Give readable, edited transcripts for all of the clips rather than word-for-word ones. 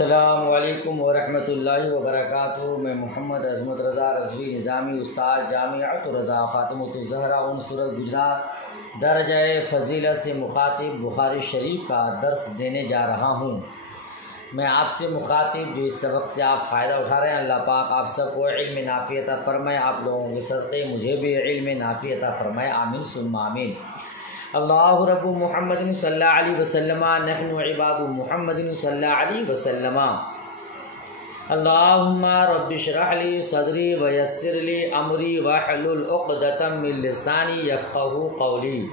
السلام علیکم ورحمۃ اللہ وبرکاتہ۔ میں محمد عظمت رضا رضوی نظامی، استاد جامعۃ رضا فاطمۃ الزہرا عنصر گجرات، درجہ فضیلت سے مخاطب بخاری شریف کا درس دینے جا رہا ہوں۔ میں آپ سے مخاطب جو اس سبق سے آپ فائدہ اٹھا رہے ہیں، اللہ پاک آپ سب کو علم نافع عطا فرمائے، آپ لوگوں کے صدقے مجھے بھی علم نافع عطا فرمائے، آمین ثم آمین۔ اللہ رب محمد صلی اللہ علیہ وسلم، نحن عباد محمد صلی اللہ علیہ وسلم۔ اللہم رب اشرح لی صدری ویسر لی امری واحلل عقدۃ من لسانی یفقہوا قولی۔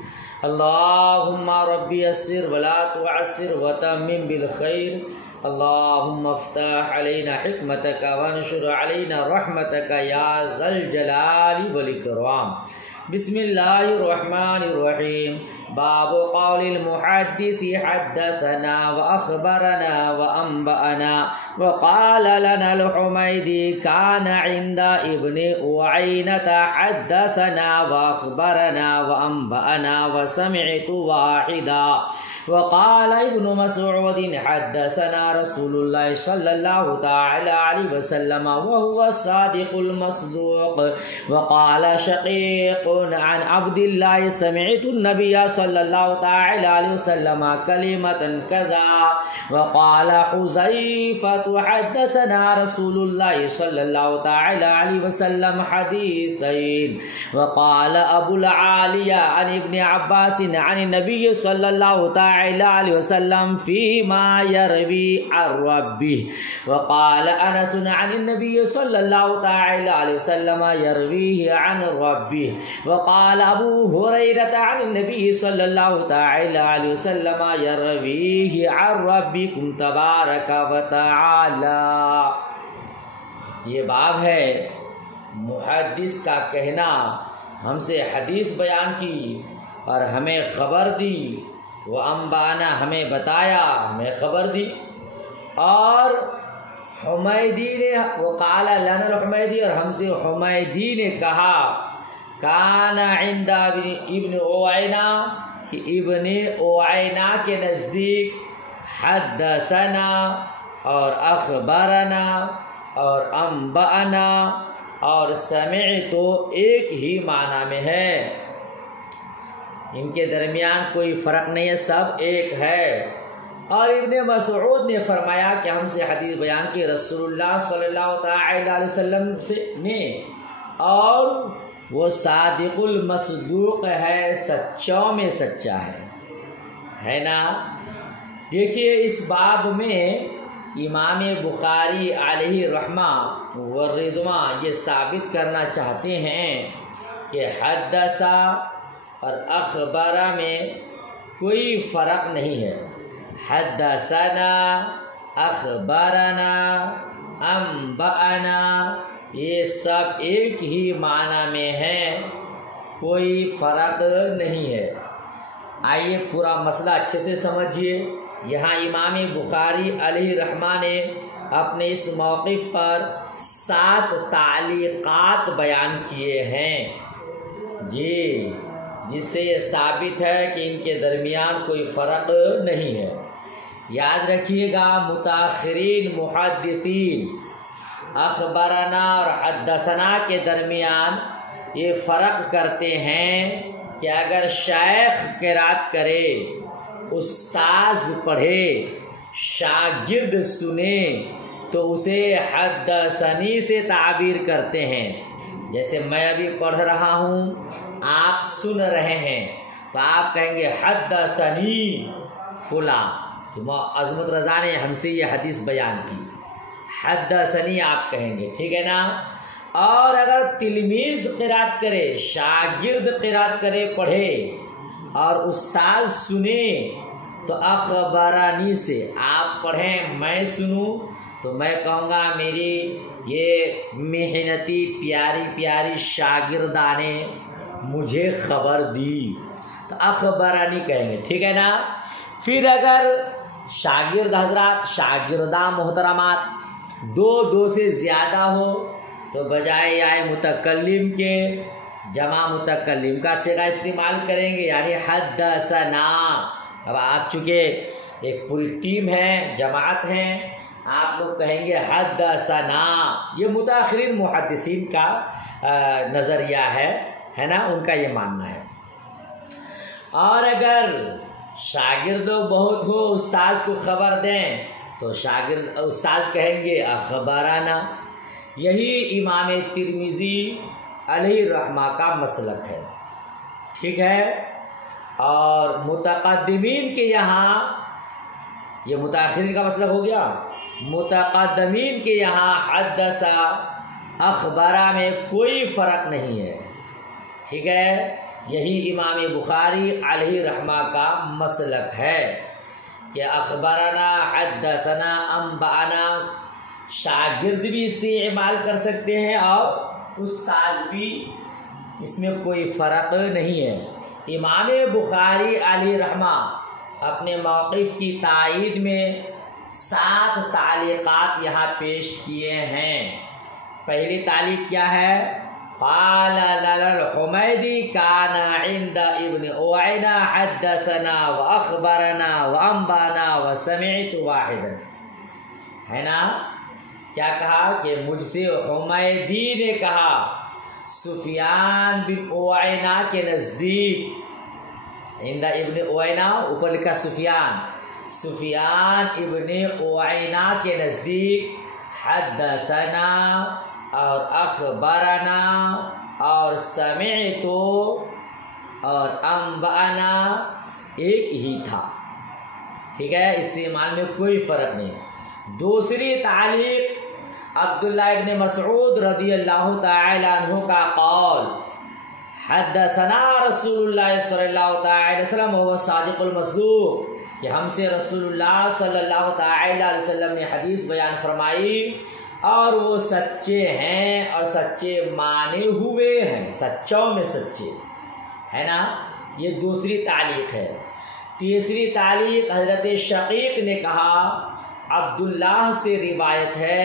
اللہم رب یسر ولا تعسر وتمم بالخیر۔ اللہم افتح علینا حکمتک وانشر علینا رحمتک یا ذا الجلال والاکرام۔ بسم اللہ الرحمن الرحیم۔ باب قول المحدث حدثنا واخبرنا وانبأنا وقال لنا الحمیدی کان عند ابن اعینة حدثنا واخبرنا وانبأنا وسمعت واحدا وقال ابن مسعود حدثنا رسول اللہ صلی اللہ تعالی علیہ وسلم وهو الصادق المصدوق وقال شقیق عن عبد اللہ سمعت النبی صلی اللہ تعالی علیہ وسلم کلمة کذا وقال حذیفة حدثنا رسول اللہ صلی اللہ تعالی علیہ وسلم حدیثین وقال ابو العالیہ عن ابن عباس عن النبی صلی اللہ تعالی علیہ وسلم فيما يروي عن ربه وقال انس عن النبي صلى الله تعالى عليه وسلم يرويه عن ربه وقال ابو هريرة عن النبي صلى الله تعالى عليه وسلم يرويه عن ربكم تبارك وتعالى۔ یہ باب ہے محدث کا کہنا ہم سے حدیث بیان کی اور ہمیں خبر دی، وہ انبانا ہمیں بتایا، ہمیں خبر دی، اور حمیدی نے وقال لنا الحمیدی اور ہم سے حمیدی نے کہا کان عند ابن اعینہ کہ ابن اعینہ کے نزدیک حدثنا اور اخبرنا اور انبأنا اور سمعت ایک ہی معنی میں ہے، ان کے درمیان کوئی فرق نہیں ہے، سب ایک ہے۔ اور ابن مسعود نے فرمایا کہ ہم سے حدیث بیان کی رسول اللہ صلی اللہ تعالی علیہ وسلم نے، اور وہ صادق المصدوق ہے، سچوں میں سچا ہے نا۔ دیکھیے اس باب میں امام بخاری علیہ رحمہ والرضوان یہ ثابت کرنا چاہتے ہیں کہ حدثا اور اخبارہ میں کوئی فرق نہیں ہے۔ حدثنا، اخبارنا، انبأنا یہ سب ایک ہی معنی میں ہیں، کوئی فرق نہیں ہے۔ آئیے پورا مسئلہ اچھے سے سمجھیے۔ یہاں امام بخاری علیہ رحمہ نے اپنے اس موقف پر 7 تعلیقات بیان کیے ہیں جی، جس سے یہ ثابت ہے کہ ان کے درمیان کوئی فرق نہیں ہے۔ یاد رکھیے گا، متاخرین محدثین اخبرنا اور حدثنا کے درمیان یہ فرق کرتے ہیں کہ اگر شیخ قرات کرے، استاذ پڑھے، شاگرد سنے تو اسے حدثنی سے تعبیر کرتے ہیں۔ جیسے میں ابھی پڑھ رہا ہوں، آپ سن رہے ہیں تو آپ کہیں گے حدثنی فلاں، تو عظمت رضا نے ہم سے یہ حدیث بیان کی، حدثنی آپ کہیں گے، ٹھیک ہے نا۔ اور اگر تلمیذ قرات کرے، شاگرد قرات کرے، پڑھے اور استاد سنے تو اخبرانی سے، آپ پڑھیں میں سنوں تو میں کہوں گا میری یہ محنتی پیاری پیاری شاگردہ نے مجھے خبر دی، تو اخبرانی کہیں گے، ٹھیک ہے نا۔ پھر اگر شاگرد حضرات، شاگردہ محترمات دو سے زیادہ ہو تو بجائے آئے متکلم کے جمع متکلم کا صیغہ استعمال کریں گے، یعنی حدثنا۔ اب آپ چونکہ ایک پوری ٹیم ہے، جماعت ہیں، آپ لوگ کہیں گے حدثنا، یہ متاخرین محدثین کا نظریہ ہے نا، ان کا یہ ماننا ہے۔ اور اگر شاگرد بہت ہو استاذ کو خبر دیں تو استاذ کہیں گے اخبرنا۔ یہی امام ترمذی علیہ الرحمہ کا مسلک ہے، ٹھیک ہے۔ اور متقدمین کے یہاں، یہ متاخرین کا مسلک ہو گیا، متقدمین کے یہاں حدثا اخبرہ میں کوئی فرق نہیں ہے، ٹھیک ہے۔ یہی امام بخاری علیہ رحمہ کا مسلک ہے کہ اخبرنا، حدثنا، انبأنا شاگرد بھی استعمال کر سکتے ہیں اور استاذ بھی، اس میں کوئی فرق نہیں ہے۔ امام بخاری علیہ رحمہ اپنے موقف کی تائید میں 7 تعلیقات یہاں پیش کیے ہیں۔ پہلی تعلیق کیا ہے؟ قال لنا الحمیدی کان عند ابن اوعینہ حدثنا واخبرنا وانبانا وسمعت واحدا، ہے نا؟ کیا کہا کہ مجھ سے حمیدی نے کہا سفیان بن اوعینہ کے نزدیک، عند ابن اوعینہ اوپر لکھا سفیان ابن اوعینہ کے نزدیک حدثنا اور اخبرنا اور سمعت اور انبأنا ایک ہی تھا، ٹھیک ہے، استعمال میں کوئی فرق نہیں۔ دوسری تعلیق عبداللہ ابن مسعود رضی اللہ تعالی عنہ کا قول حدثنا رسول اللہ صلی اللہ تعالی وسلم وهو صادق المصدوق، کہ ہم سے رسول اللہ صلی اللہ تعالی علیہ وسلم نے حدیث بیان فرمائی اور وہ سچے ہیں اور سچے مانے ہوئے ہیں، سچوں میں سچے، ہے نا؟ یہ دوسری تعلیق ہے۔ تیسری تعلیق حضرت شقیق نے کہا، عبداللہ سے روایت ہے،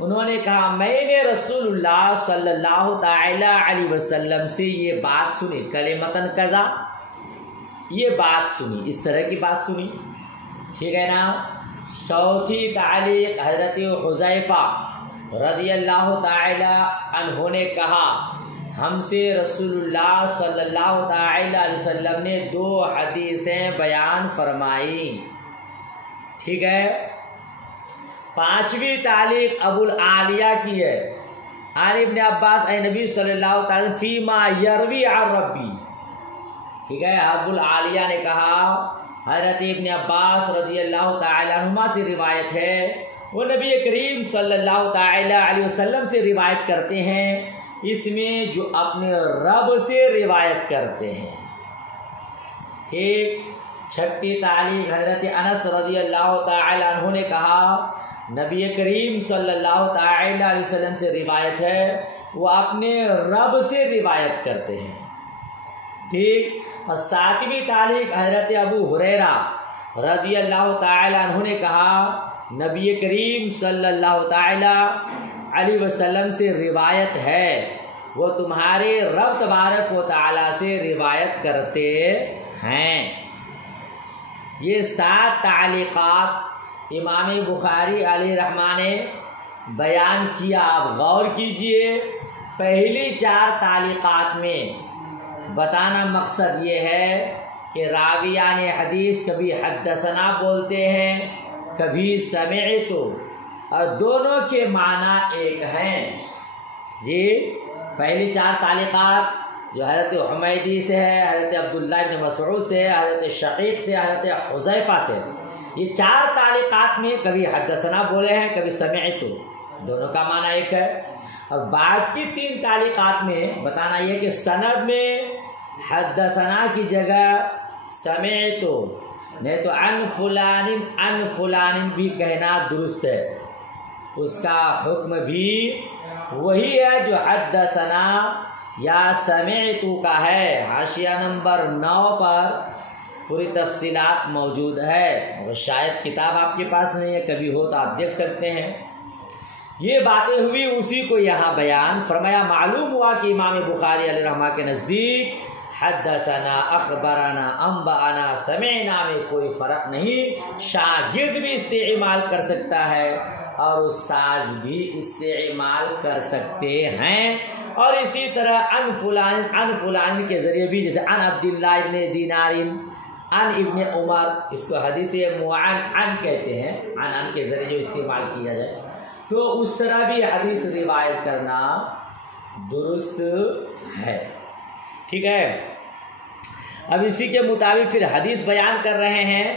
انہوں نے کہا میں نے رسول اللہ صلی اللہ تعالی علیہ وسلم سے یہ بات سنی، کلمتن کذا، یہ بات سنی، اس طرح کی بات سنی، ٹھیک ہے نا؟ چوتھی تعلیق حضرت حذیفہ رضی اللہ تعالی عنہ نے کہا ہم سے رسول اللہ صلی اللہ تعالی علیہ وسلم نے 2 حدیثیں بیان فرمائی، ٹھیک ہے۔ پانچویں تعلیق ابو العالیہ کی ہے، عن ابن عباس اے نبی صلی اللہ تعالی وسلم فیما یروی عن ربی، ٹھیک ہے۔ ابو العالیہ نے کہا حضرت ابن عباس رضی اللہ تعالی عنہما سے روایت ہے، وہ نبی کریم صلی اللہ تعالی علیہ وسلم سے روایت کرتے ہیں، اس میں جو اپنے رب سے روایت کرتے ہیں، ٹھیک۔ چھٹی تعلیق حضرت انس رضی اللہ تعالی عنہ نے کہا نبی کریم صلی اللہ تعالی علیہ وسلم سے روایت ہے، وہ اپنے رب سے روایت کرتے ہیں، ٹھیک۔ اور 7ویں تعلیق حضرت ابو ہریرہ رضی اللہ تعالی عنہ نے کہا نبی کریم صلی اللہ تعالی علیہ وسلم سے روایت ہے، وہ تمہارے رب تبارک و تعالی سے روایت کرتے ہیں۔ یہ 7 تعلیقات امام بخاری علیہ رحمہ نے بیان کیا۔ آپ غور کیجئے، پہلی 4 تعلیقات میں بتانا مقصد یہ ہے کہ راویان حدیث کبھی حدثنا بولتے ہیں، کبھی سمعت، اور دونوں کے معنی ایک ہیں۔ جی پہلی 4 تعلیقات جو حضرت حمیدی سے ہے، حضرت عبداللہ ابن مسعود سے ہے، حضرت شقیق سے، حضرت حذیفہ سے، یہ 4 تعلیقات میں کبھی حدثنا بولے ہیں، کبھی سمعت، دونوں کا معنی ایک ہے۔ اور بعد کی 3 تعلیقات میں بتانا یہ کہ سند میں حدثنا کی جگہ سمعت، نہیں تو عن فلان بھی کہنا درست ہے، اس کا حکم بھی وہی ہے جو حدثنا یا سمعت کا ہے۔ حاشیہ نمبر 9 پر پوری تفصیلات موجود ہے، اور شاید کتاب آپ کے پاس نہیں ہے، کبھی ہو تو آپ دیکھ سکتے ہیں۔ یہ باتیں ہوئی، اسی کو یہاں بیان فرمایا۔ معلوم ہوا کہ امام بخاری علیہ رحمہ کے نزدیک حدثنا، اخبرنا، انبأنا، سمعنا میں کوئی فرق نہیں، شاگرد بھی استعمال کر سکتا ہے اور استاذ بھی استعمال کر سکتے ہیں. اور اسی طرح ان فلان کے ذریعے بھی، جیسے ان عبداللہ ابن دینار ان ابن عمر، اس کو حدیث معن کہتے ہیں، ان کے ذریعے جو استعمال کیا جائے، تو اس طرح بھی حدیث روایت کرنا درست ہے. ٹھیک ہے. اب اسی کے مطابق پھر حدیث بیان کر رہے ہیں،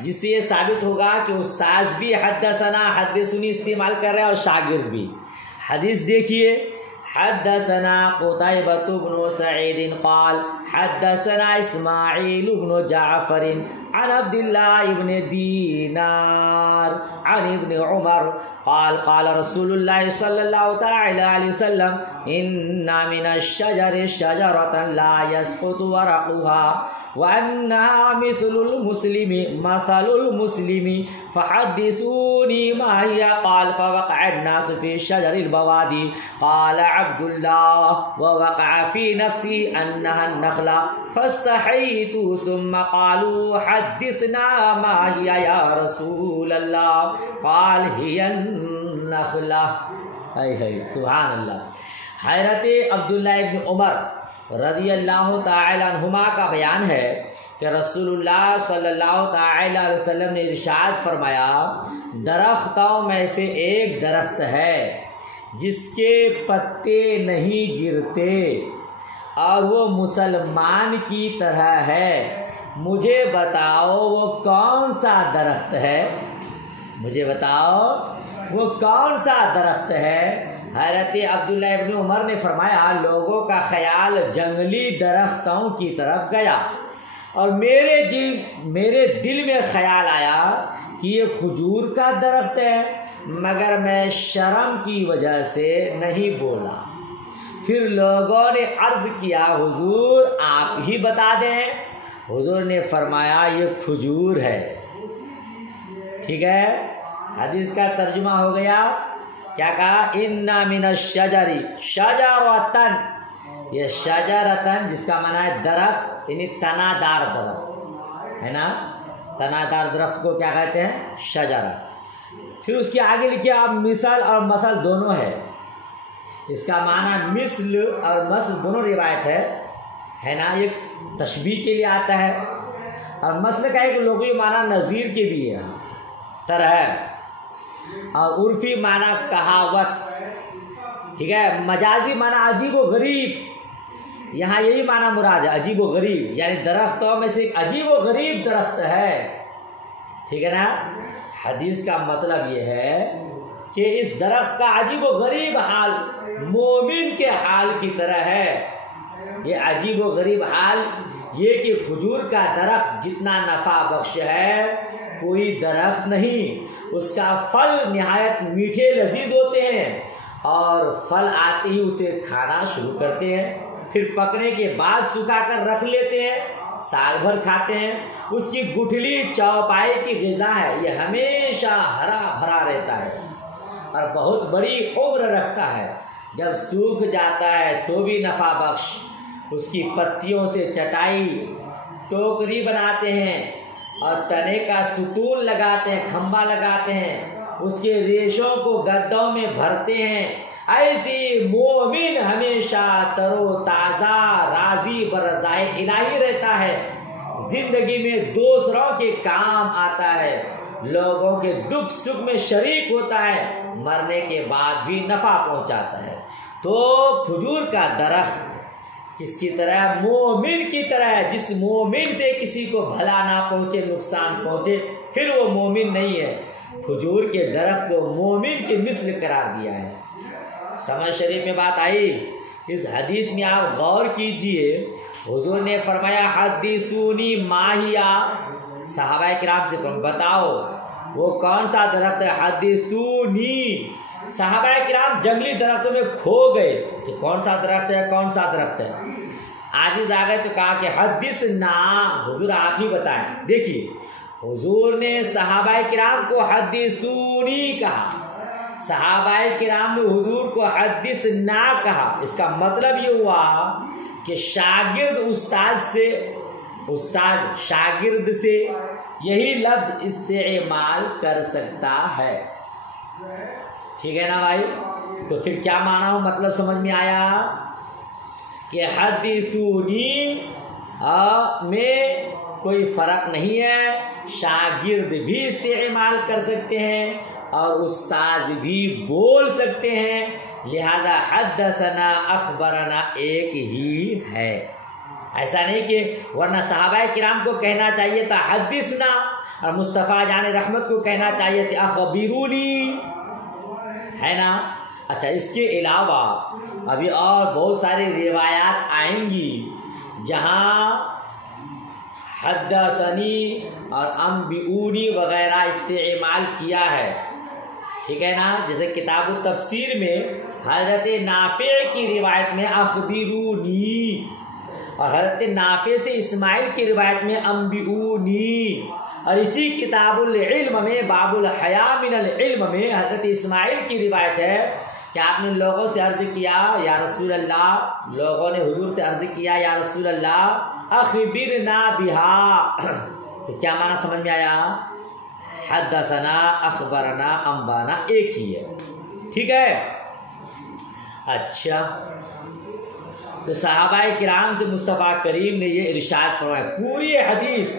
جس سے یہ ثابت ہوگا کہ استاذ بھی حدثنا حدثنی استعمال کر رہے ہیں اور شاگرد بھی. حدیث دیکھیے، حدثنا قتيبة بن سعيد قال حدثنا اسماعيل بن جعفر عن عبد الله بن دينار عن ابن عمر قال قال رسول الله صلى الله تعالى عليه وسلم إن من الشجر شجرة لا يسقط ورقها وأنها مثل المسلم فحدثوني ما هي. قال فوقع الناس في شجر البوادي. قال عبد الله ووقع في نفسي أنها النخلة فاستحييت ثم قالوا حدثنا ما هي يا رسول الله. قال هي النخلة. سبحان اللہ. حضرت عبداللہ ابن عمر رضی اللہ تعالی عنہما کا بیان ہے کہ رسول اللہ صلی اللہ تعالی علیہ وسلم نے ارشاد فرمایا، درختوں میں سے ایک درخت ہے جس کے پتے نہیں گرتے اور وہ مسلمان کی طرح ہے. مجھے بتاؤ وہ کون سا درخت ہے؟ مجھے بتاؤ وہ کون سا درخت ہے؟ حضرت عبداللہ ابن عمر نے فرمایا، لوگوں کا خیال جنگلی درختوں کی طرف گیا اور میرے دل میں خیال آیا کہ یہ کھجور کا درخت ہے، مگر میں شرم کی وجہ سے نہیں بولا. پھر لوگوں نے عرض کیا، حضور آپ ہی بتا دیں. حضور نے فرمایا یہ کھجور ہے. ٹھیک ہے. حدیث کا ترجمہ ہو گیا. کیا کہا؟ ان من الشجر شجرتن، یہ شجرتن جس کا معنی ہے درخت، یعنی تنا دار درخت ہے نا. تنا دار درخت کو کیا کہتے ہیں؟ شجرہ. پھر اس کے آگے لکھے آپ مثل اور مثل دونوں ہے. اس کا معنی مثل اور مثل دونوں روایت ہے نا. یہ تشبیہ کے لیے آتا ہے اور مثل کا ایک لغوی معنی نظیر کے بھی ہے، طرح، اور عرفی معنی کہاوت. ٹھیک ہے. مجازی معنی عجیب و غریب. یہاں یہی معنی مراد ہے، عجیب و غریب، یعنی درختوں میں سے ایک عجیب و غریب درخت ہے. ٹھیک ہے نا. حدیث کا مطلب یہ ہے کہ اس درخت کا عجیب و غریب حال مومن کے حال کی طرح ہے. یہ عجیب و غریب حال یہ کہ کھجور کا درخت جتنا نفع بخش ہے کوئی درخت نہیں. اس کا پھل نہایت میٹھے لذیذ ہوتے ہیں اور پھل آتے ہی اسے کھانا شروع کرتے ہیں، پھر پکنے کے بعد سکھا کر رکھ لیتے ہیں، سال بھر کھاتے ہیں. اس کی گٹھلی چوپائے کی غذا ہے. یہ ہمیشہ ہرا بھرا رہتا ہے اور بہت بڑی عمر رکھتا ہے. جب سوکھ جاتا ہے تو بھی نفع بخش. اس کی پتیوں سے چٹائی ٹوکری بناتے ہیں اور تنے کا ستون لگاتے ہیں، کھمبا لگاتے ہیں، اس کے ریشوں کو گدوں میں بھرتے ہیں. ایسی مومن ہمیشہ تر و تازہ راضی برضائے الہی رہتا ہے. زندگی میں دوسروں کے کام آتا ہے، لوگوں کے دکھ سکھ میں شریک ہوتا ہے، مرنے کے بعد بھی نفع پہنچاتا ہے. تو کھجور کا درخت کس کی طرح؟ مومن کی طرح ہے. جس مومن سے کسی کو بھلا نہ پہنچے، نقصان پہنچے، پھر وہ مومن نہیں ہے. کھجور کے درخت کو مومن کے مثل قرار دیا ہے. سمجھ شریف میں بات آئی. اس حدیث میں آپ غور کیجئے. حضور نے فرمایا حدثونی ماہیا، صحابہ کرام سے بتاؤ وہ کون سا درخت ہے. حدثونی. صحابہ کرام جنگلی درختوں میں کھو گئے کہ کون سا درخت ہے، کون سا درخت ہے. عاجز آ گئے تو کہا کہ حدثنا، حضور آپ ہی بتائیں. دیکھیے حضور نے صحابہ کرام کو حدثونی کہا، صحابہ کرام نے حضور کو حدثنا کہا. اس کا مطلب یہ ہوا کہ شاگرد استاد سے، استاد شاگرد سے یہی لفظ استعمال کر سکتا ہے. ٹھیک ہے نا بھائی؟ تو پھر کیا معنی ہو، مطلب سمجھ میں آیا کہ حدیثونی میں کوئی فرق نہیں ہے، شاگرد بھی استعمال کر سکتے ہیں اور استاذ بھی بول سکتے ہیں، لہذا حدثنا اخبرنا ایک ہی ہے۔ ایسا نہیں کہ ورنہ صحابہ کرام کو کہنا چاہیے تھا حدثنا اور مصطفیٰ جان رحمت کو کہنا چاہیے تھا اخبرونی، ہے نا؟ اچھا، اس کے علاوہ ابھی اور بہت ساری روایات آئیں گی جہاں حدثنی اور انبئونی وغیرہ استعمال کیا ہے، ٹھیک ہے نا؟ جیسے کتاب التفسیر میں حضرت نافع کی روایت میں اخبرونی اور حضرت نافع سے اسماعیل کی روایت میں انبئونی، اور اسی کتاب العلم میں باب الحیاء من العلم میں حضرت اسماعیل کی روایت ہے کہ آپ نے لوگوں سے عرض کیا یا رسول اللہ، لوگوں نے حضور سے عرض کیا یا رسول اللہ اخبرنا بہا، تو کیا معنی سمجھ میں آیا؟ حدثنا اخبرنا انبانا ایک ہی ہے، ٹھیک ہے؟ اچھا، تو صحابہ کرام سے مصطفیٰ کریم نے یہ ارشاد فرمایا، پوری حدیث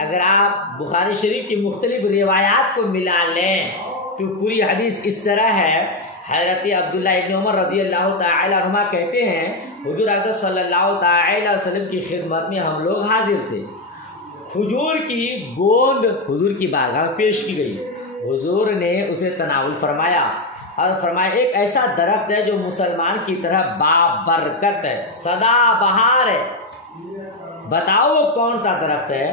اگر آپ بخاری شریف کی مختلف روایات کو ملا لیں تو پوری حدیث اس طرح ہے۔ حضرت عبداللہ ابن عمر رضی اللہ تعالی عنہما کہتے ہیں حضور اکرم صلی اللہ تعالی علیہ وسلم کی خدمت میں ہم لوگ حاضر تھے، کھجور کی گوند حضور کی بارگاہ میں پیش کی گئی، حضور نے اسے تناول فرمایا اور فرمایا ایک ایسا درخت ہے جو مسلمان کی طرح بابرکت ہے، سدا بہار ہے، بتاؤ وہ کون سا درخت ہے؟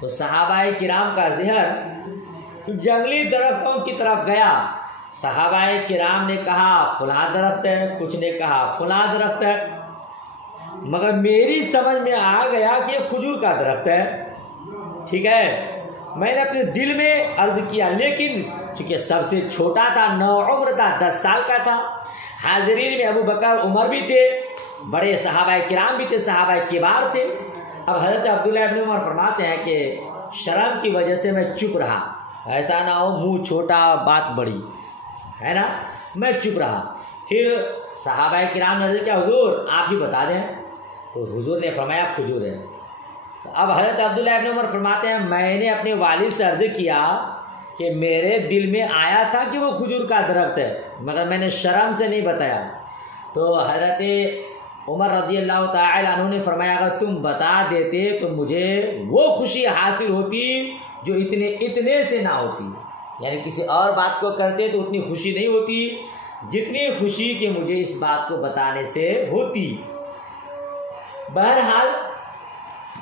تو صحابہ کرام کا ذہن جنگلی درختوں کی طرف گیا، صحابہ کرام نے کہا فلاں درخت ہے، کچھ نے کہا فلاں درخت ہے، مگر میری سمجھ میں آ گیا کہ یہ کھجور کا درخت ہے، ٹھیک ہے؟ میں نے اپنے دل میں عرض کیا، لیکن چونکہ سب سے چھوٹا تھا، نوعمر تھا، 10 سال کا تھا، حاضرین میں ابو بکر عمر بھی تھے، بڑے صحابہ کرام بھی تھے، صحابہ کبار تھے۔ اب حضرت عبداللہ ابن عمر فرماتے ہیں کہ شرم کی وجہ سے میں چپ رہا، ایسا نہ ہو منہ چھوٹا بات بڑی، ہے نا؟ میں چپ رہا۔ پھر صحابہ کرام نے عرض کیا حضور آپ ہی بتا دیں، تو حضور نے فرمایا کھجور ہے۔ تو اب حضرت عبداللہ ابن عمر فرماتے ہیں میں نے اپنے والد سے عرض کیا کہ میرے دل میں آیا تھا کہ وہ کھجور کا درخت ہے، مگر میں نے شرم سے نہیں بتایا۔ تو حضرت عمر رضی اللہ تعالی عنہ نے فرمایا اگر تم بتا دیتے تو مجھے وہ خوشی حاصل ہوتی جو اتنے سے نہ ہوتی، یعنی کسی اور بات کو کرتے تو اتنی خوشی نہیں ہوتی جتنی خوشی کہ مجھے اس بات کو بتانے سے ہوتی۔ بہرحال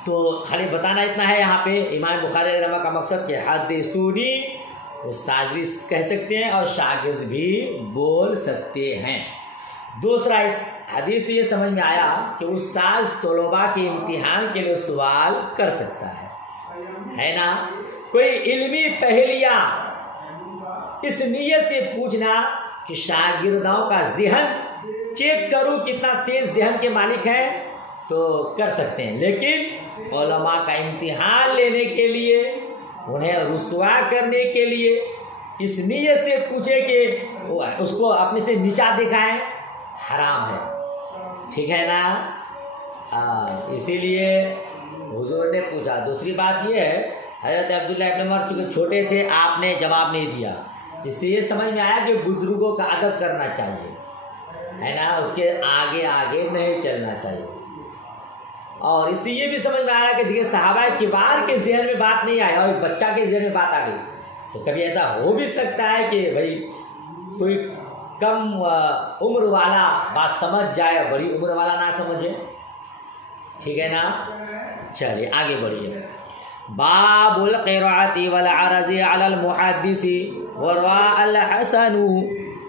تو خالی بتانا اتنا ہے یہاں پہ امام بخاری رحمہ کا مقصد کہ حدیثونی استاذ بھی کہہ سکتے ہیں اور شاگرد بھی بول سکتے ہیں۔ دوسرا اس حدیث سے یہ سمجھ میں آیا کہ استاذ طلباء کے امتحان کے لیے سوال کر سکتا ہے نا؟ کوئی علمی پہلیہ اس نیت سے پوچھنا کہ شاگردوں کا ذہن چیک کروں کتنا تیز ذہن کے مالک ہیں تو کر سکتے ہیں، لیکن علماء کا امتحان لینے کے لیے انہیں رسوا کرنے کے لیے اس نیت سے پوچھے کہ اس کو اپنے سے نیچا دکھائیں، حرام ہے، ٹھیک ہے نا؟ اسی لیے حضور نے پوچھا۔ دوسری بات یہ ہے حضرت عبداللہ ابن عمر چونکہ چھوٹے تھے آپ نے جواب نہیں دیا، اس سے یہ سمجھ میں آیا کہ بزرگوں کا ادب کرنا چاہیے، ہے نا؟ اس کے آگے آگے نہیں چلنا چاہیے۔ اور اس سے یہ بھی سمجھ میں آیا کہ دیکھیے صحابہ کبار کے ذہن میں بات نہیں آئی اور ایک بچہ کے ذہن میں بات آ گئی، تو کبھی ایسا ہو بھی سکتا ہے کہ بھائی کوئی کم عمر والا بات سمجھ جائے، بڑی عمر والا نہ سمجھے، ٹھیک ہے نا؟ چلیے آگے بڑھیے۔ باب القراءۃ والعرض علی المحدث وروى الحسن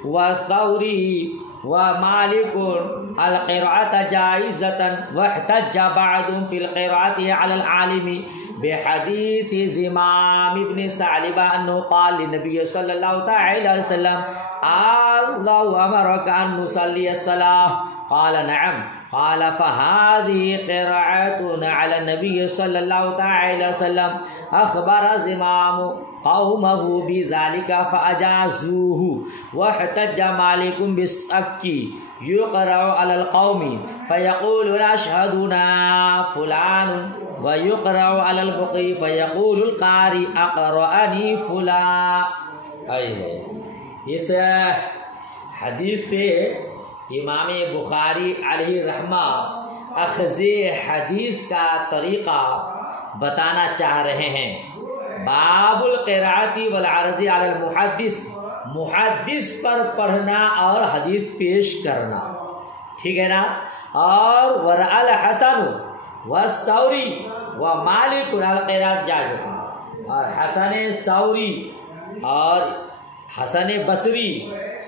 والثوری ومالك القراءة جائزة واحتج بعضهم في القراءة على العالم بحديث زمام بن ثعلبة أنه قال للنبي صلى الله تعالى عليه وسلم الله أمرك أن نصلي الصلاة قال نعم قال فهذه قراءة على النبي صلى الله تعالى وسلم أخبر زمام قومه بذلك فأجازوه واحتج مالك بالسك يقرأ على القوم فيقول أشهدنا فلان ويقرأ على البقي فيقول القارئ أقرأني فلان. اس حدیث سے امام بخاری علیہ رحمہ اخذ حدیث کا طریقہ بتانا چاہ رہے ہیں. باب القراءۃ والعرض علی المحدث، محدث پر پڑھنا اور حدیث پیش کرنا، ٹھیک ہے نا. اور ورأى الحسن والثوری ومالک القراءۃ جائز، اور حسن ثوری اور حسن بصری،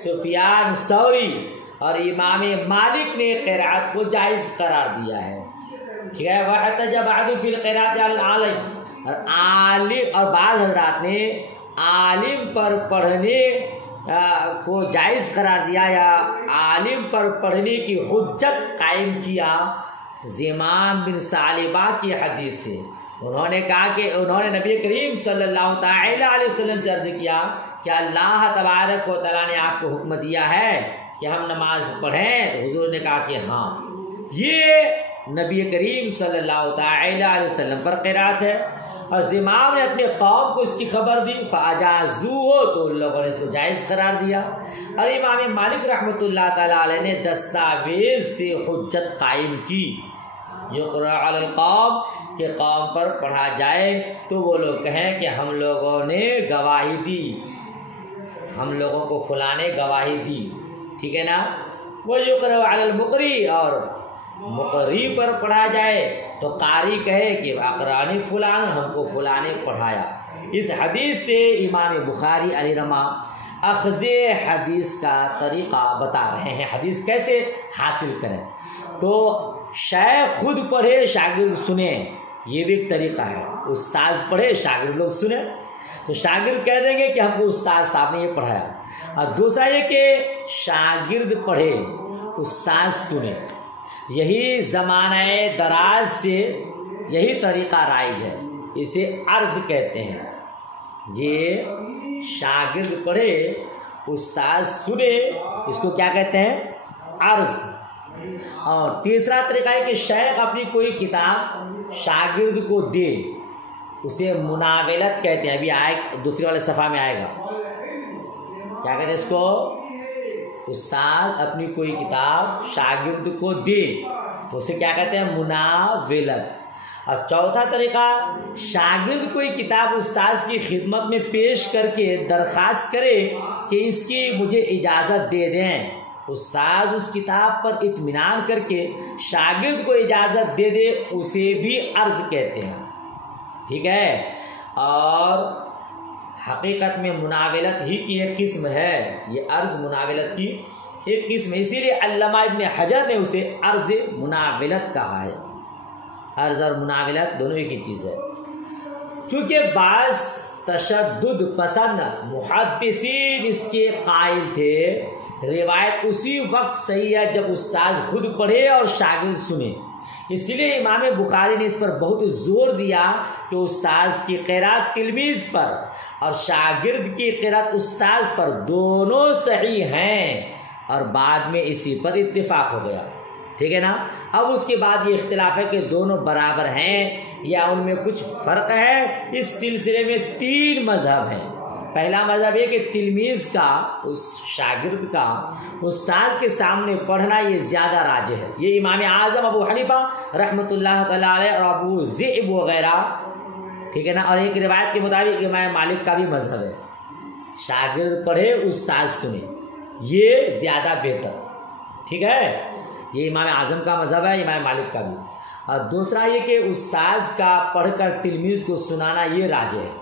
سفیان ثوری اور امام مالک نے قراءت کو جائز قرار دیا ہے، ٹھیک ہے. واحتج بعض فی القراءۃ علی العالم، اور عالم اور بعض حضرات نے عالم پر پڑھنے کو جائز قرار دیا یا عالم پر پڑھنے کی حجت قائم کیا زمام بن ثعلبہ کی حدیث سے. انہوں نے کہا کہ انہوں نے نبی کریم صلی اللہ تعالی علیہ وسلم سے عرض کیا کہ اللہ تبارک و تعالیٰ نے آپ کو حکم دیا ہے کہ ہم نماز پڑھیں. تو حضور نے کہا کہ ہاں، یہ نبی کریم صلی اللہ تعالی علیہ وسلم پر قرات ہے. اور زمام نے اپنے قوم کو اس کی خبر دی، فاجازوہ، تو ان لوگوں نے اس کو جائز قرار دیا. اور امام مالک رحمۃ اللہ تعالی علیہ نے دستاویز سے حجت قائم کی، یقرأ علی القوم، کہ قوم پر پڑھا جائے تو وہ لوگ کہیں کہ ہم لوگوں نے گواہی دی، ہم لوگوں کو فلاں نے گواہی دی، ٹھیک ہے نا. وہ یقرأ علی المقری، اور مقری پر پڑھا جائے تو قاری کہے کہ اقرانی فلان، ہم کو فلاں نے پڑھایا. اس حدیث سے امام بخاری علیہ رحمہ اخذ حدیث کا طریقہ بتا رہے ہیں، حدیث کیسے حاصل کریں. تو شیخ خود پڑھے شاگرد سنیں، یہ بھی ایک طریقہ ہے. استاذ پڑھے شاگرد لوگ سنیں، تو شاگرد کہہ دیں گے کہ ہم کو استاذ صاحب نے یہ پڑھایا. اور دوسرا یہ کہ شاگرد پڑھے استاذ سنے. یہی زمانہ دراز سے یہی طریقہ رائج ہے، اسے عرض کہتے ہیں. یہ شاگرد پڑھے استاذ سنے، اس کو کیا کہتے ہیں؟ عرض. اور تیسرا طریقہ ہے کہ شیخ اپنی کوئی کتاب شاگرد کو دے، اسے مناولت کہتے ہیں. ابھی آئے دوسرے والے صفحہ میں آئے گا، کیا کہتے ہیں اس کو؟ استاد اپنی کوئی کتاب شاگرد کو دے، تو اسے کیا کہتے ہیں؟ مناولت. اور چوتھا طریقہ، شاگرد کوئی کتاب استاد کی خدمت میں پیش کر کے درخواست کرے کہ اس کی مجھے اجازت دے دیں. استاد اس کتاب پر اطمینان کر کے شاگرد کو اجازت دے دے، اسے بھی عرض کہتے ہیں، ٹھیک ہے. اور حقیقت میں مناولت ہی کی ایک قسم ہے، یہ عرض مناولت کی ایک قسم ہے. اسی لیے علامہ ابن حجر نے اسے عرض مناولت کہا ہے. عرض اور مناولت دونوں ایک ہی چیز ہے. کیونکہ بعض تشدد پسند محدثین اس کے قائل تھے، روایت اسی وقت صحیح ہے جب استاد خود پڑھے اور شاگرد سنے. اس لیے امام بخاری نے اس پر بہت زور دیا کہ استاد کی قرات تلمیذ پر اور شاگرد کی قرات استاد پر دونوں صحیح ہیں. اور بعد میں اسی پر اتفاق ہو گیا، ٹھیک ہے نا. اب اس کے بعد یہ اختلاف ہے کہ دونوں برابر ہیں یا ان میں کچھ فرق ہے. اس سلسلے میں 3 مذہب ہیں. پہلا مذہب یہ کہ تلمیذ کا، اس شاگرد کا استاد کے سامنے پڑھنا یہ زیادہ راجح ہے. یہ امام اعظم ابو حنیفہ رحمۃ اللہ تعالی علیہ اور ابو ذئب وغیرہ، ٹھیک ہے نا. اور ایک روایت کے مطابق امام مالک کا بھی مذہب ہے، شاگرد پڑھے استاد سنے، یہ زیادہ بہتر، ٹھیک ہے. یہ امام اعظم کا مذہب ہے، امام مالک کا بھی. اور دوسرا یہ کہ استاد کا پڑھ کر تلمیذ کو سنانا یہ راجح ہے.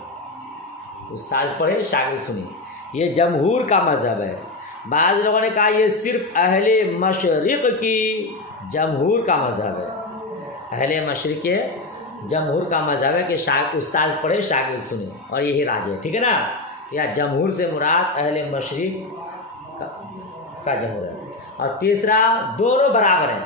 استاد پڑھے شاگرد سنے، یہ جمہور کا مذہب ہے. بعض لوگوں نے کہا یہ صرف اہل مشرق کی جمہور کا مذہب ہے. اہل مشرق کے جمہور کا مذہب ہے کہ استاد پڑھے شاگرد سنے، اور یہی راجح ہے، ٹھیک ہے نا. یا جمہور سے مراد اہل مشرق کا جمہور ہے. اور تیسرا دونوں برابر ہیں،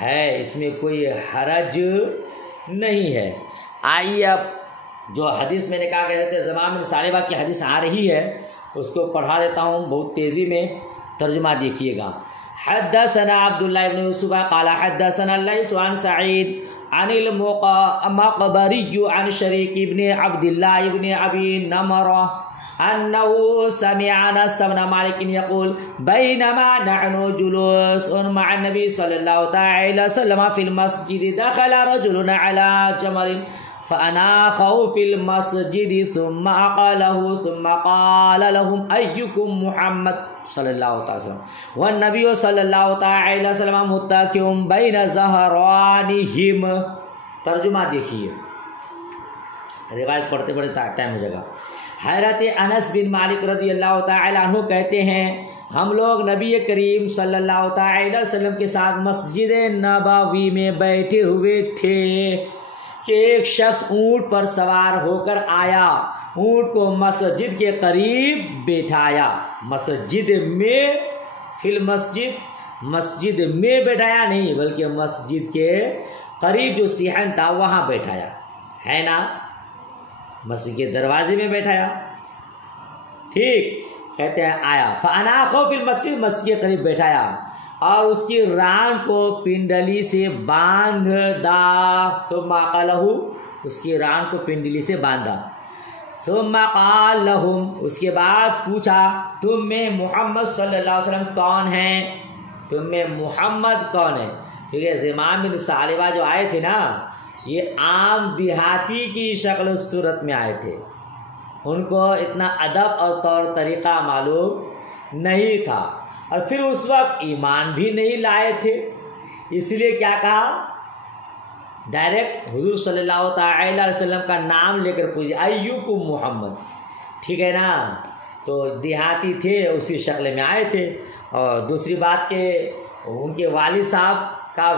ہے، اس میں کوئی حرج نہیں ہے۔ آئیے اب جو حدیث میں نے کہا کہ حضرت زمام بن ثعلبہ کی حدیث آ رہی ہے اس کو پڑھا دیتا ہوں بہت تیزی میں، ترجمہ دیکھیے گا۔ حدثنا عبداللہ بن یوسف قال حدثنا اللیث عن سعید عن المقبری عن شریک بن عبداللہ بن ابی نمرہ انه سمع انس بن مالک یقول بینما نحن جلوس مع النبی صلی اللہ تعالی وسلم فی المسجد دخل رجل على جمل فأناخوا في المسجد ثم أقاله ثم قال لهم أيكم محمد صلی اللہ تعالی وسلم والنبی صلی اللہ تعالی وسلم متکئ بین ظہرانہم۔ ترجمہ دیکھیے، روایت پڑھتے پڑھتے ٹائم ہو جائے گا۔ حضرت انس بن مالک رضی اللہ تعالی عنہ کہتے ہیں ہم لوگ نبی کریم صلی اللہ تعالی وسلم کے ساتھ مسجد نبوی میں بیٹھے ہوئے تھے کہ ایک شخص اونٹ پر سوار ہو کر آیا، اونٹ کو مسجد کے قریب بیٹھایا، مسجد میں، فی المسجد، مسجد میں بیٹھایا نہیں بلکہ مسجد کے قریب جو صحن تھا وہاں بیٹھایا ہے نا، مسجد کے دروازے میں بیٹھایا، ٹھیک، کہتے ہیں آیا فاناخوا فی المسجد، مسجد کے قریب بیٹھایا اور اس کی ران کو پنڈلی سے باندھ دا، ثم قال لہ، اس کی ران کو پنڈلی سے باندھا، ثم قال لہم، اس کے بعد پوچھا تم میں محمد صلی اللہ علیہ وسلم کون ہیں، تم میں محمد کون ہے، کیونکہ زمام بن ثعلبہ جو آئے تھے نا یہ عام دیہاتی کی شکل و صورت میں آئے تھے، ان کو اتنا ادب اور طور طریقہ معلوم نہیں تھا، اور پھر اس وقت ایمان بھی نہیں لائے تھے، اس لیے کیا کہا، ڈائریکٹ حضور صلی اللہ تعالی علیہ وسلم کا نام لے کر پوچھے ایوکم محمد، ٹھیک ہے نا، تو دیہاتی تھے اسی شکل میں آئے تھے۔ اور دوسری بات کہ ان کے والد صاحب کا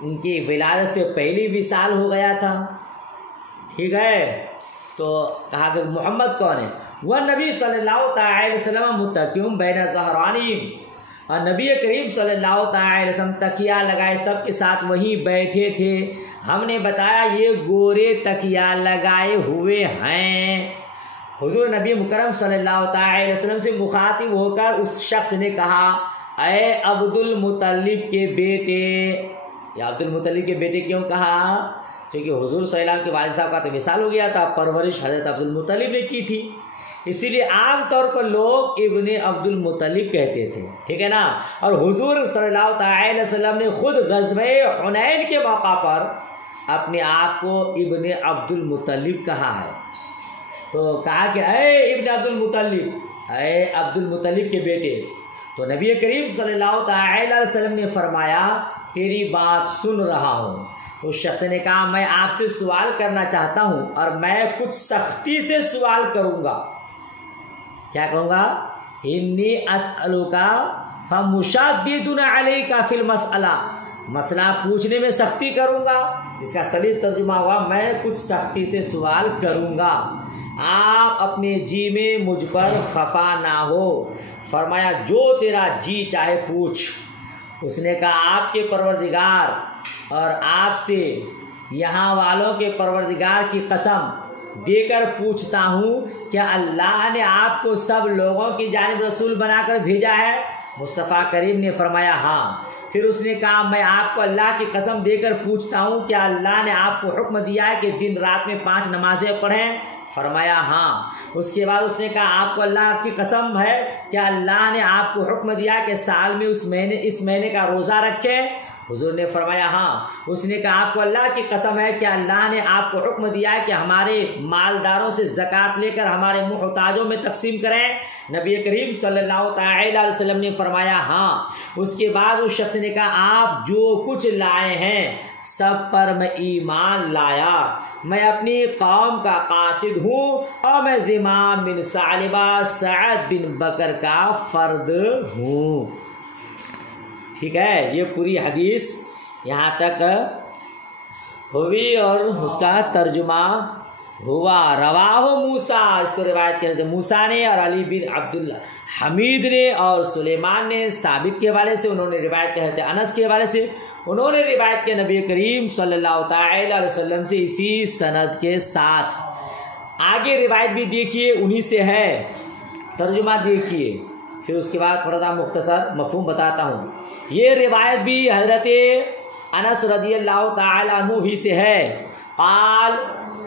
ان کی ولادت سے پہلی وصال ہو گیا تھا، ٹھیک ہے، تو کہا کہ محمد کون ہے، وہ نبی صلی اللہ تعالی وسلم متکئ بین ظہرانہم، اور نبی کریم صلی اللہ تعالی وسلم تکیہ لگائے سب کے ساتھ وہیں بیٹھے تھے، ہم نے بتایا یہ گورے تکیہ لگائے ہوئے ہیں۔ حضور نبی مکرم صلی اللہ تعالی وسلم سے مخاطب ہو کر اس شخص نے کہا اے عبد المطلب کے بیٹے، یا عبد المطلب کے بیٹے کیوں کہا، کیونکہ حضور صلی اللہ علیہ وسلم کے والد صاحب کا تو وصال ہو گیا تھا، پرورش حضرت عبد المطلب نے کی تھی، اسی لیے عام طور پر لوگ ابن عبد المطلب کہتے تھے، ٹھیک ہے نا، اور حضور صلی اللہ تعالی وسلم نے خود غزوہ حنین کے موقع پر اپنے آپ کو ابن عبد المطلب کہا ہے، تو کہا کہ اے ابن عبد المطلب، اے عبد المطلب کے بیٹے، تو نبی کریم صلی اللہ تعالی وسلم نے فرمایا تیری بات سن رہا ہوں۔ اس شخص نے کہا میں آپ سے سوال کرنا چاہتا ہوں اور میں کچھ سختی سے سوال کروں گا، کیا کہوں گا، انی اسألک فمشدد علیک فی المسئلہ، مسئلہ پوچھنے میں سختی کروں گا، اس کا صحیح ترجمہ ہوا میں کچھ سختی سے سوال کروں گا، آپ اپنے جی میں مجھ پر خفا نہ ہو۔ فرمایا جو تیرا جی چاہے پوچھ۔ اس نے کہا آپ کے پروردگار اور آپ سے یہاں والوں کے پروردگار کی قسم دے کر پوچھتا ہوں کیا اللہ نے آپ کو سب لوگوں کی جانب رسول بنا کر بھیجا ہے؟ مصطفیٰ کریم نے فرمایا ہاں۔ پھر اس نے کہا میں آپ کو اللہ کی قسم دے کر پوچھتا ہوں کیا اللہ نے آپ کو حکم دیا ہے کہ دن رات میں 5 نمازیں پڑھیں؟ فرمایا ہاں۔ اس کے بعد اس نے کہا آپ کو اللہ کی قسم ہے کیا اللہ نے آپ کو حکم دیا کہ سال میں اس مہینے کا روزہ رکھیں؟ حضور نے فرمایا ہاں۔ اس نے کہا آپ کو اللہ کی قسم ہے کہ اللہ نے آپ کو حکم دیا ہے کہ ہمارے مالداروں سے زکوٰۃ لے کر ہمارے محتاجوں میں تقسیم کریں؟ نبی کریم صلی اللہ تعالی علیہ وسلم نے فرمایا ہاں۔ اس کے بعد اس شخص نے کہا آپ جو کچھ لائے ہیں سب پر میں ایمان لایا، میں اپنی قوم کا قاصد ہوں اور میں زمام بن ثعلبہ سعد بن بکر کا فرد ہوں۔ ٹھیک ہے، یہ پوری حدیث یہاں تک ہوئی اور اس کا ترجمہ ہوا۔ رواہ موسیٰ، اس کو روایت کہتے ہیں موسیٰ نے اور علی بن عبداللہ حمید نے اور سلیمان نے ثابت کے حوالے سے، انہوں نے روایت کہتے ہیں انس کے حوالے سے، انہوں نے روایت کے نبی کریم صلی اللہ تعالی علیہ وسلم سے اسی سند کے ساتھ۔ آگے روایت بھی دیکھیے انہی سے ہے، ترجمہ دیکھیے، پھر اس کے بعد تھوڑا سا مختصر مفہوم بتاتا ہوں۔ یہ روایت بھی حضرت انس رضی اللہ تعالی عنہ ہی سے ہے۔ قال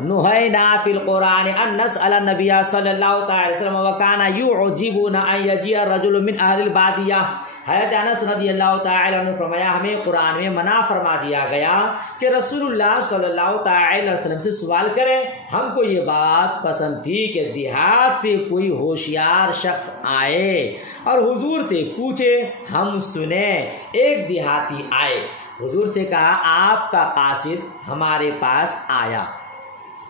نہینا فی القرآن ان نسأل النبی صلی اللہ تعالی وسلم وکان یعجبنا ان یجیء الرجل من اہل البادیہ۔ حضرت انس رضی اللہ تعالی عنہ فرمایا ہمیں قرآن میں منع فرما دیا گیا کہ رسول اللہ صلی اللہ تعالی علیہ وسلم سے سوال کریں۔ ہم کو یہ بات پسند تھی کہ دیہات سے کوئی ہوشیار شخص آئے اور حضور سے پوچھے، ہم سنیں۔ ایک دیہاتی آئے، حضور سے کہا آپ کا قاصد ہمارے پاس آیا،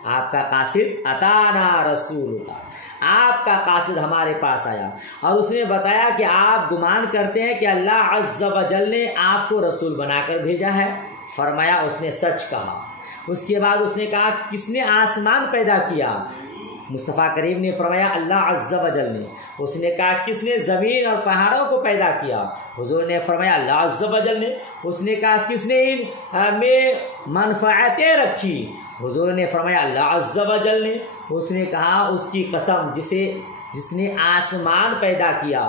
آپ کا قاصد اتانا رسول اللہ، آپ کا قاصد ہمارے پاس آیا اور اس نے بتایا کہ آپ گمان کرتے ہیں کہ اللہ عز و جل نے آپ کو رسول بنا کر بھیجا ہے۔ فرمایا اس نے سچ کہا۔ اس کے بعد اس نے کہا کس نے آسمان پیدا کیا؟ مصطفیٰ کریم نے فرمایا اللہ عز و جل نے۔ اس نے کہا کس نے زمین اور پہاڑوں کو پیدا کیا؟ حضور نے فرمایا اللہ عز و جل نے۔ اس نے کہا کس نے ان میں منفعتیں رکھی؟ حضور نے فرمایا اللہ عز و جل نے۔ اس نے کہا اس کی قسم جس نے آسمان پیدا کیا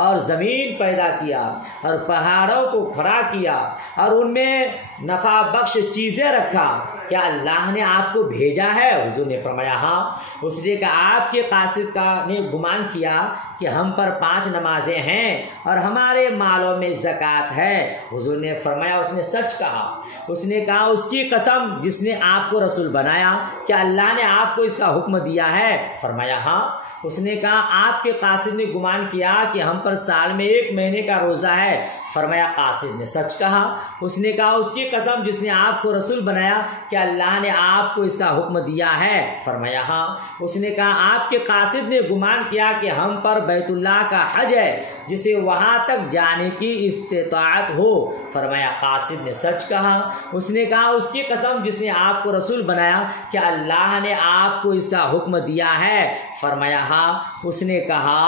اور زمین پیدا کیا اور پہاڑوں کو کھڑا کیا اور ان میں نفع بخش چیزیں رکھا، کیا اللہ نے آپ کو بھیجا ہے؟ حضور نے فرمایا ہاں۔ اس نے کہا آپ کے قاصد کا نے گمان کیا کہ ہم پر 5 نمازیں ہیں اور ہمارے مالوں میں زکوٰۃ ہے۔ حضور نے فرمایا اس نے سچ کہا۔ اس نے کہا اس کی قسم جس نے آپ کو رسول بنایا، کیا اللہ نے آپ کو اس کا حکم دیا ہے؟ فرمایا ہاں۔ اس نے کہا آپ کے قاصد نے گمان کیا کہ ہم پر سال میں 1 مہینے کا روزہ ہے۔ فرمایا قاصد نے سچ کہا۔ اس نے کہا اس کی قسم جس نے آپ کو رسول بنایا، کہ اللہ نے آپ کو اس کا حکم دیا ہے؟ فرمایا ہاں۔ اس نے کہا آپ کے قاصد نے گمان کیا کہ ہم پر بیت اللہ کا حج ہے جسے وہاں تک جانے کی استطاعت ہو؟ فرمایا قاصد نے سچ کہا۔ اس نے کہا اس کی قسم جس نے آپ کو رسول بنایا، کہ اللہ نے آپ کو اس کا حکم دیا ہے؟ فرمایا ہاں۔ اس نے کہا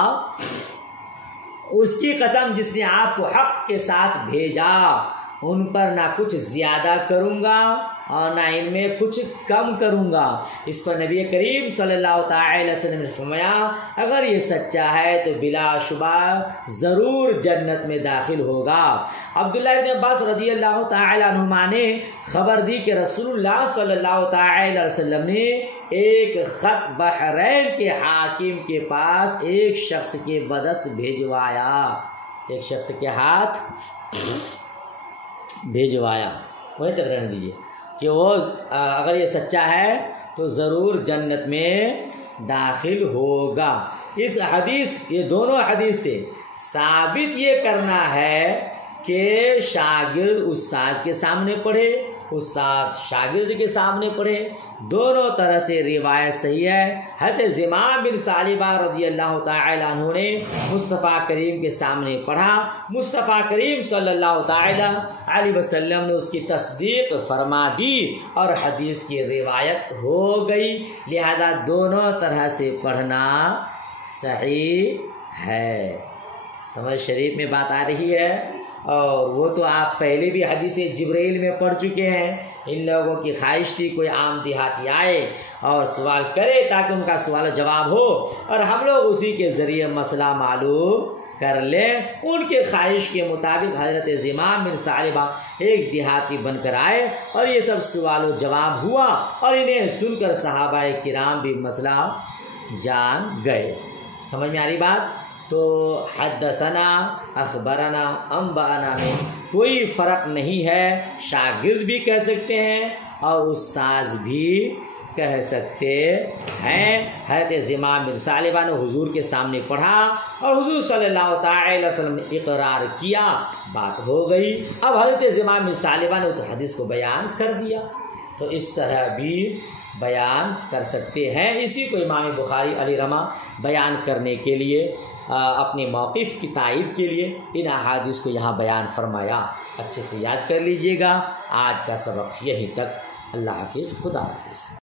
اس کی قسم جس نے آپ کو حق کے ساتھ بھیجا، ان پر نہ کچھ زیادہ کروں گا اور نہ ان میں کچھ کم کروں گا۔ اس پر نبی کریم صلی اللہ تعالی علیہ وسلم نے فرمایا اگر یہ سچا ہے تو بلا شبہ ضرور جنت میں داخل ہوگا۔ عبداللہ ابن عباس رضی اللہ تعالی عنہما نے خبر دی کہ رسول اللہ صلی اللہ تعالی علیہ وسلم نے ایک خط بحرین کے حاکم کے پاس ایک شخص کے بدست بھیجوایا، ایک شخص کے ہاتھ بھیجوایا، وہیں تک رہنے دیجیے کہ وہ اگر یہ سچا ہے تو ضرور جنت میں داخل ہوگا۔ اس حدیث، یہ دونوں حدیث سے ثابت یہ کرنا ہے کہ شاگرد استاد کے سامنے پڑھے، استاد شاگرد کے سامنے پڑھے، دونوں طرح سے روایت صحیح ہے۔ حضرت زمام بن ثعلبہ رضی اللہ تعالی عنہ نے مصطفیٰ کریم کے سامنے پڑھا، مصطفیٰ کریم صلی اللہ تعالی علیہ وسلم نے اس کی تصدیق فرما دی اور حدیث کی روایت ہو گئی۔ لہذا دونوں طرح سے پڑھنا صحیح ہے۔ سمجھ شریف میں بات آ رہی ہے، اور وہ تو آپ پہلے بھی حدیث جبرائیل میں پڑھ چکے ہیں۔ ان لوگوں کی خواہش تھی کوئی عام دیہاتی آئے اور سوال کرے تاکہ ان کا سوال جواب ہو اور ہم لوگ اسی کے ذریعے مسئلہ معلوم کر لیں۔ ان کے خواہش کے مطابق حضرت زمام بن ثعلبہ ایک دیہاتی بن کر آئے اور یہ سب سوال و جواب ہوا اور انہیں سن کر صحابہ کرام بھی مسئلہ جان گئے۔ سمجھ میں آ رہی بات؟ تو حدثنا، اخبرنا، انبأنا میں کوئی فرق نہیں ہے، شاگرد بھی کہہ سکتے ہیں اور استاذ بھی کہہ سکتے ہیں۔ حضرت زمام بن ثعلبہ نے حضور کے سامنے پڑھا اور حضور صلی اللہ تعالی علیہ وسلم نے اقرار کیا، بات ہو گئی۔ اب حضرت زمام بن ثعلبہ نے تو حدیث کو بیان کر دیا، تو اس طرح بھی بیان کر سکتے ہیں۔ اسی کو امام بخاری علیہ رحمہ بیان کرنے کے لیے، اپنے موقف کی تائید کے لیے ان احادیث کو یہاں بیان فرمایا۔ اچھے سے یاد کر لیجئے گا۔ آج کا سبق یہیں تک۔ اللہ حافظ، خدا حافظ۔